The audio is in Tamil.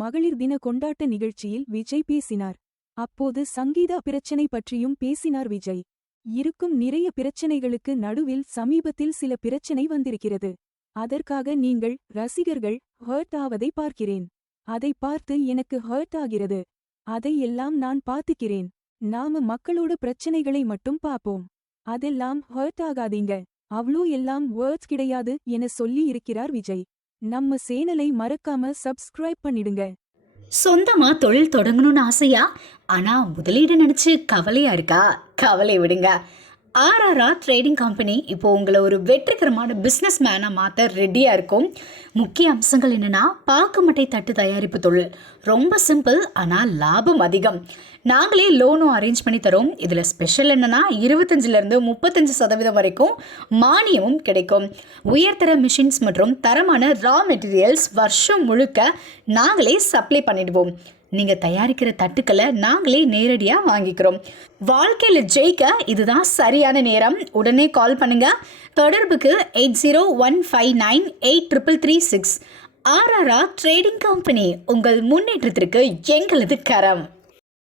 மகளிர் தின கொண்டாட்ட நிகழ்ச்சியில் விஜய் பேசினார். அப்போது சங்கீதா பிரச்சனை பற்றியும் பேசினார் விஜய். இருக்கும் நிறைய பிரச்சனைகளுக்கு நடுவில் சமீபத்தில் சில பிரச்சனை வந்திருக்கிறது. அதற்காக நீங்கள் ரசிகர்கள் ஹர்ட் ஆவதை பார்க்கிறேன். அதை பார்த்து எனக்கு ஹர்ட் ஆகிறது. அதை எல்லாம் நான் பாத்துக்கிறேன். நாம மக்களோட பிரச்சனைகளை மட்டும் பாப்போம். அதெல்லாம் ஹர்ட் ஆகாதீங்க. அவ்ளோ எல்லாம் வேர்ட்ஸ் கிடையாது என சொல்லி இருக்கிறார் விஜய். நம்ம சேனலை மறக்காம சப்ஸ்கிரைப் பண்ணிடுங்க. சொந்தமா தொழில் தொடங்கணும்னு ஆசையா? ஆனா முதலீடு நினைச்சு கவலையா இருக்கா? கவலை விடுங்க. ஆர்ஆர்ஆர் ட்ரேடிங் கம்பெனி இப்போ உங்களை ஒரு வெற்றிகரமான பிஸ்னஸ் மேனாக மாற்ற ரெடியாக இருக்கும். முக்கிய அம்சங்கள் என்னென்னா, பாக்கு மட்டை தட்டு தயாரிப்பு தொழில் ரொம்ப சிம்பிள், ஆனால் லாபம் அதிகம். நாங்களே லோனும் அரேஞ்ச் பண்ணி தரோம். இதில் ஸ்பெஷல் என்னென்னா 25% 35% வரைக்கும் மானியமும் கிடைக்கும். உயர்தர மிஷின்ஸ் மற்றும் தரமான ரா மெட்டீரியல்ஸ் வருஷம் முழுக்க நாங்களே சப்ளை பண்ணிடுவோம். நீங்கள் தயாரிக்கிற தட்டுக்களை நாங்களே நேரடியாக வாங்கிக்கிறோம். வாழ்க்கையில் ஜெயிக்க இதுதான் சரியான நேரம். உடனே கால் பண்ணுங்க. தொடர்புக்கு 8015983336. ஆர்ஆர்ஆர் ட்ரேடிங் கம்பெனி, உங்கள் முன்னேற்றத்திற்கு எங்களது கரம்.